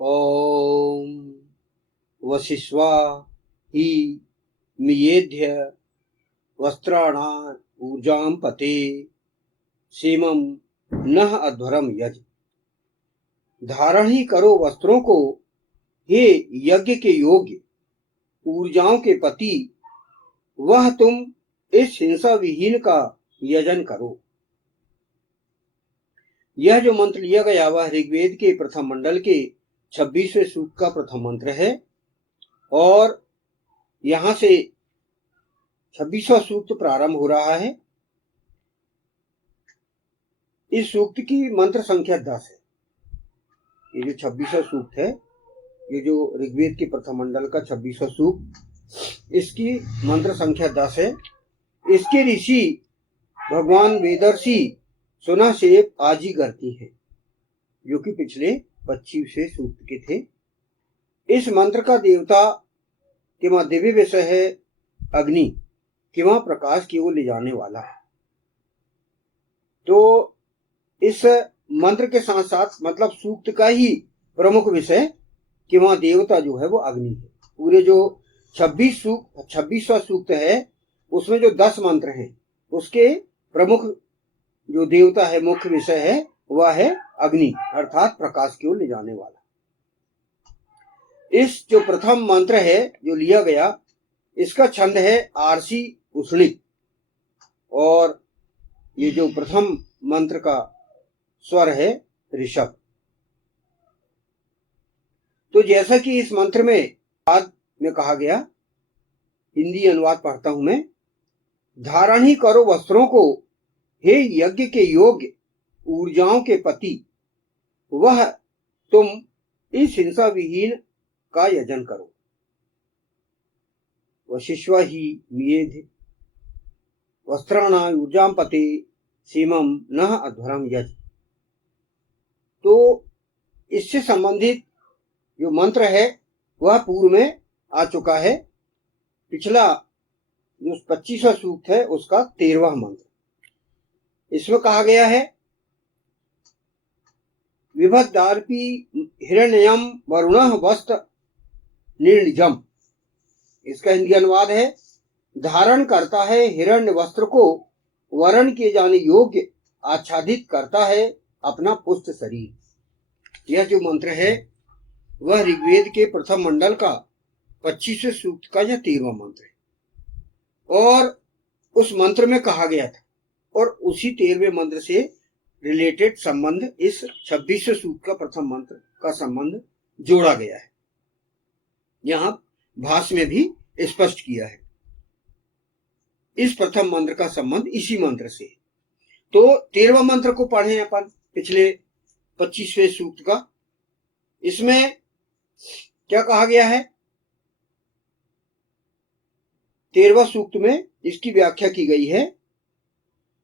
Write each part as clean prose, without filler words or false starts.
ओम वसिष्वा हि मियेध्य वस्त्राणा ऊर्जां पते सीमं नः अध्वरम यज। धारण ही करो वस्त्रों को, हे यज्ञ के योग्य ऊर्जाओं के पति, वह तुम इस हिंसा विहीन का यजन करो। यह जो मंत्र लिया गया वह ऋग्वेद के प्रथम मंडल के 26वें सूक्त का प्रथम मंत्र है और यहां से 26वां सूक्त प्रारंभ हो रहा है। इस सूक्त की मंत्र संख्या 10 है। ये जो 26वां सूक्त है, ये जो ऋग्वेद के प्रथम मंडल का 26वां सूक्त, इसकी मंत्र संख्या 10 है। इसके ऋषि भगवान वेदर्षि सुना से आजी करती है, जो कि पिछले 25वें सूक्त के थे। इस मंत्र का देवता के दिव्य विषय है अग्नि, कि वह प्रकाश की ओर ले जाने वाला है। तो इस मंत्र के साथ साथ मतलब सूक्त का ही प्रमुख विषय कि वहां देवता जो है वो अग्नि है। पूरे जो 26वां सूक्त है उसमें जो 10 मंत्र हैं उसके प्रमुख जो देवता है, मुख्य विषय है, वह है अग्नि, अर्थात प्रकाश की ओर ले जाने वाला। इस जो प्रथम मंत्र है जो लिया गया, इसका छंद है आरसी उष्णिक और ये जो प्रथम मंत्र का स्वर है ऋषभ। तो जैसा कि इस मंत्र में बाद में कहा गया, हिंदी अनुवाद पढ़ता हूं मैं। धारण ही करो वस्त्रों को, हे यज्ञ के योग्य ऊर्जाओं के पति, वह तुम इस हिंसा विहीन का यजन करो। वशिष्वा ही मियेध वस्त्राणा ऊर्जां पते सीमम नः अध्वरम यज। तो इससे संबंधित जो मंत्र है वह पूर्व में आ चुका है। पिछला जो 25वां सूक्त है उसका 13वां मंत्र। इसमें कहा गया है विभद्दार्पी हिरण्यम वरुणः वस्त्र निर्निजम। इसका हिंदी अनुवाद है धारण करता है हिरण्य वस्त्र को, वरण किए जाने योग्य आच्छादित करता है अपना पुष्ट शरीर। यह जो मंत्र है वह ऋग्वेद के प्रथम मंडल का 25वें सूक्त का यह 13वां मंत्र है और उस मंत्र में कहा गया था और उसी 13वें मंत्र से रिलेटेड संबंध इस 26वें सूक्त का प्रथम मंत्र का संबंध जोड़ा गया है। यहां भाष्य में भी स्पष्ट किया है इस प्रथम मंत्र का संबंध इसी मंत्र से। तो 13वां मंत्र को पढ़े अपन पिछले 25वें सूक्त का। इसमें क्या कहा गया है? 13वां सूक्त में इसकी व्याख्या की गई है,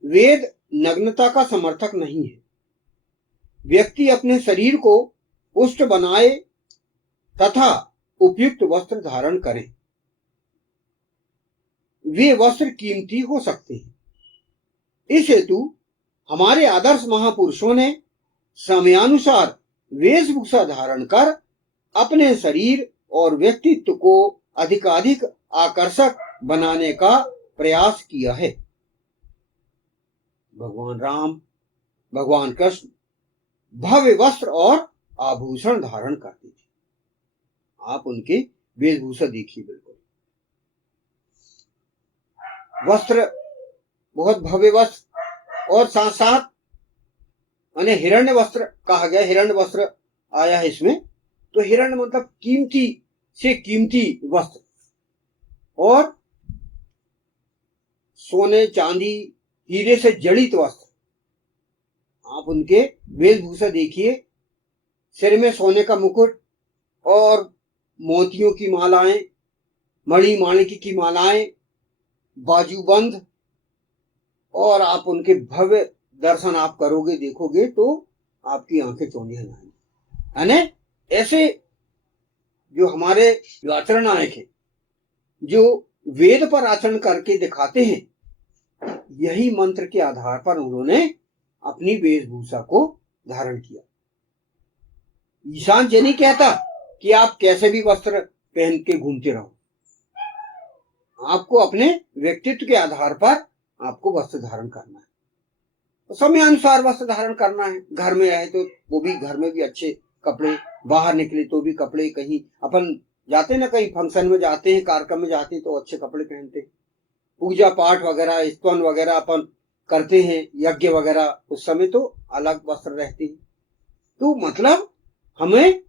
वेद नग्नता का समर्थक नहीं है। व्यक्ति अपने शरीर को पुष्ट बनाए तथा उपयुक्त वस्त्र धारण करें। वे वस्त्र कीमती हो सकते हैं। इस हेतु हमारे आदर्श महापुरुषों ने समयानुसार वेशभूषा धारण कर अपने शरीर और व्यक्तित्व को अधिकाधिक आकर्षक बनाने का प्रयास किया है। भगवान राम, भगवान कृष्ण भव्य वस्त्र और आभूषण धारण करते थे। आप उनके वेशभूषा देखिए, बिल्कुल वस्त्र बहुत भव्य वस्त्र और साथ साथ माने हिरण्य वस्त्र कहा गया, हिरण्य वस्त्र आया है इसमें। तो हिरण्य मतलब कीमती से कीमती वस्त्र और सोने चांदी हीरे से जड़ित वस्त्र। आप उनके वेशभूषा देखिए, सिर में सोने का मुकुट और मोतियों की मालाएं, मणि माणिक्य की मालाएं, बाजूबंद, और आप उनके भव्य दर्शन आप करोगे, देखोगे तो आपकी आंखें चौंधिया जाएंगी। यानी ऐसे जो हमारे जो आचरण नायक है, जो वेद पर आचरण करके दिखाते हैं, यही मंत्र के आधार पर उन्होंने अपनी वेशभूषा को धारण किया। ईशान ये नहीं कहता कि आप कैसे भी वस्त्र पहन के घूमते रहो। आपको अपने व्यक्तित्व के आधार पर आपको वस्त्र धारण करना है, तो समयानुसार वस्त्र धारण करना है। घर में रहे तो वो भी, घर में भी अच्छे कपड़े, बाहर निकले तो भी कपड़े, कहीं अपन जाते ना, कहीं फंक्शन में जाते हैं, कार्यक्रम में जाते हैं तो अच्छे कपड़े पहनते हैं। पूजा पाठ वगैरह, स्तवन वगैरह अपन करते हैं, यज्ञ वगैरह, उस समय तो अलग वस्त्र रहते हैं। तो मतलब हमें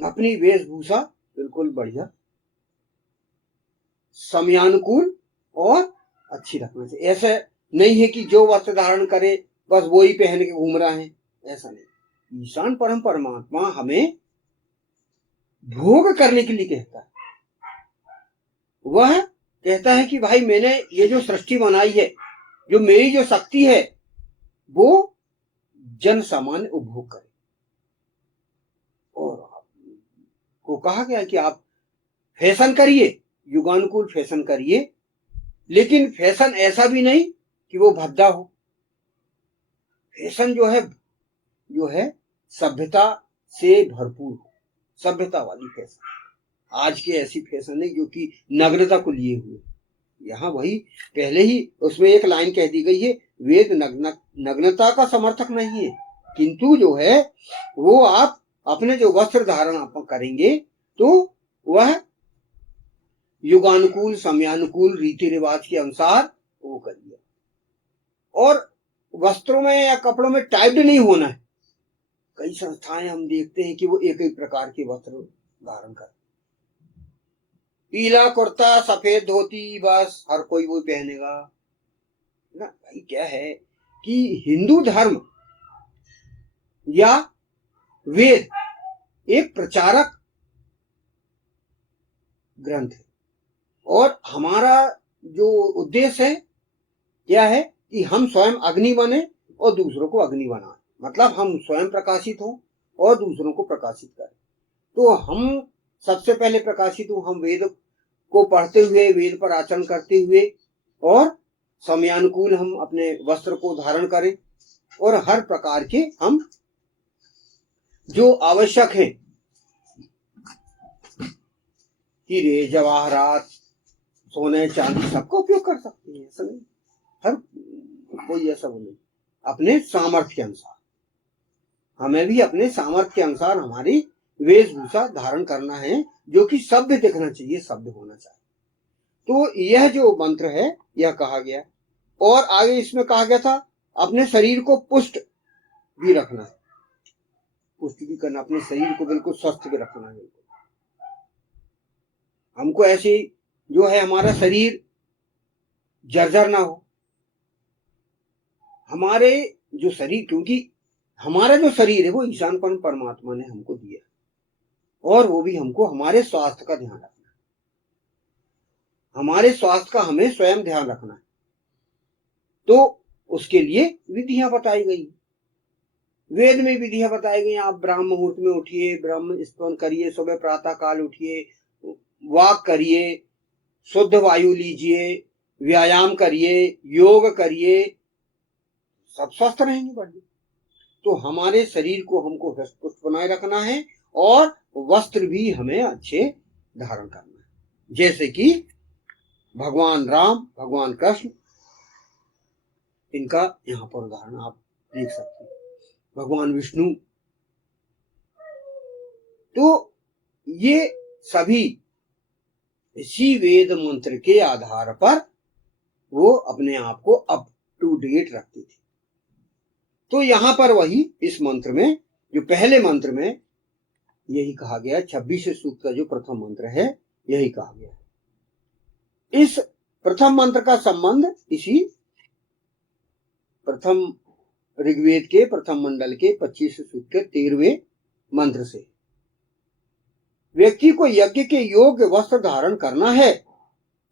अपनी वेशभूषा बिल्कुल बढ़िया, समयानुकूल और अच्छी रखना चाहिए। ऐसा नहीं है कि जो वस्त्र धारण करे बस वो ही पहन के घूम रहा है, ऐसा नहीं। ईशान परम परमात्मा हमें भोग करने के लिए कहता है। वह कहता है कि भाई मैंने ये जो सृष्टि बनाई है, जो मेरी जो शक्ति है, वो जन सामान्य उपभोग करे। और को कहा गया कि आप फैशन करिए, युगानुकूल फैशन करिए, लेकिन फैशन ऐसा भी नहीं कि वो भद्दा हो। फैशन जो है सभ्यता से भरपूर हो, सभ्यता वाली फैशन। आज की ऐसी फैशन है जो कि नग्नता को लिए हुए। यहाँ वही पहले ही उसमें एक लाइन कह दी गई है, वेद नग्नता का समर्थक नहीं है, किंतु जो है वो आप अपने जो वस्त्र धारण आप करेंगे तो वह युगानुकूल, समयानुकूल, रीति रिवाज के अनुसार वो करिए। और वस्त्रों में या कपड़ों में टाइप्ड नहीं होना है। कई संस्थाएं हम देखते हैं कि वो एक ही प्रकार के वस्त्र धारण करते, पीला कुर्ता, सफेद धोती, बस हर कोई वो पहनेगा ना। भाई क्या है कि हिंदू धर्म या वेद एक प्रचारक ग्रंथ है, और हमारा जो उद्देश्य है क्या है कि हम स्वयं अग्नि बने और दूसरों को अग्नि बनाए। मतलब हम स्वयं प्रकाशित हो और दूसरों को प्रकाशित करें। तो हम सबसे पहले प्रकाशित हो, हम वेद को पढ़ते हुए, वेद पर आचरण करते हुए, और समयानुकूल हम अपने वस्त्र को धारण करें, और हर प्रकार के हम जो आवश्यक है, हीरे जवाहरात, सोने चांदी, सबका उपयोग कर सकते हैं। ऐसा नहीं, हर कोई ऐसा नहीं। अपने सामर्थ्य के अनुसार हमें भी अपने सामर्थ्य के अनुसार हमारी वेशभूषा धारण करना है, जो कि सभ्य दिखना चाहिए, सभ्य होना चाहिए। तो यह जो मंत्र है यह कहा गया। और आगे इसमें कहा गया था अपने शरीर को पुष्ट भी रखना है, पुष्ट भी करना, अपने शरीर को बिल्कुल स्वस्थ भी रखना है। हमको ऐसे जो है हमारा शरीर जर्जर ना हो। हमारे जो शरीर, क्योंकि हमारा जो शरीर है वो ईशान परमात्मा ने हमको दिया, और वो भी हमको हमारे स्वास्थ्य का ध्यान रखना है। हमारे स्वास्थ्य का हमें स्वयं ध्यान रखना है। तो उसके लिए विधियां बताई गई, वेद में विधियां बताई गई। आप ब्राह्म मुहूर्त में उठिए, ब्रह्म स्तवन करिए, सुबह प्रातः काल उठिए, वाक करिए, शुद्ध वायु लीजिए, व्यायाम करिए, योग करिए, सब स्वस्थ रहेंगे बढ़िया। तो हमारे शरीर को हमको हष्ट बनाए रखना है, और वस्त्र भी हमें अच्छे धारण करना है। जैसे कि भगवान राम, भगवान कृष्ण, इनका यहाँ पर उदाहरण आप देख सकते हैं, भगवान विष्णु। तो ये सभी इसी वेद मंत्र के आधार पर वो अपने आप को अप टू डेट रखते थे। तो यहां पर वही इस मंत्र में, जो पहले मंत्र में यही कहा गया, 26 सूक्त का जो प्रथम मंत्र है यही कहा गया। इस प्रथम मंत्र का संबंध इसी प्रथम ऋग्वेद के प्रथम मंडल के 25 सूक्त के 13वें मंत्र से। व्यक्ति को यज्ञ के योग्य वस्त्र धारण करना है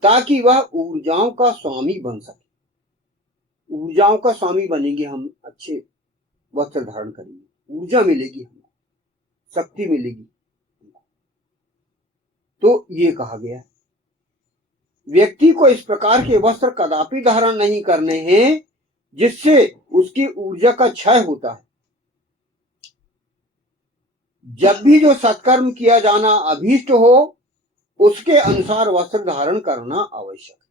ताकि वह ऊर्जाओं का स्वामी बन सके। ऊर्जाओं का स्वामी बनेंगे हम, अच्छे वस्त्र धारण करेंगे, ऊर्जा मिलेगी, हमें शक्ति मिलेगी। तो ये कहा गया, व्यक्ति को इस प्रकार के वस्त्र कदापि धारण नहीं करने हैं जिससे उसकी ऊर्जा का क्षय होता है। जब भी जो सत्कर्म किया जाना अभीष्ट हो उसके अनुसार वस्त्र धारण करना आवश्यक है।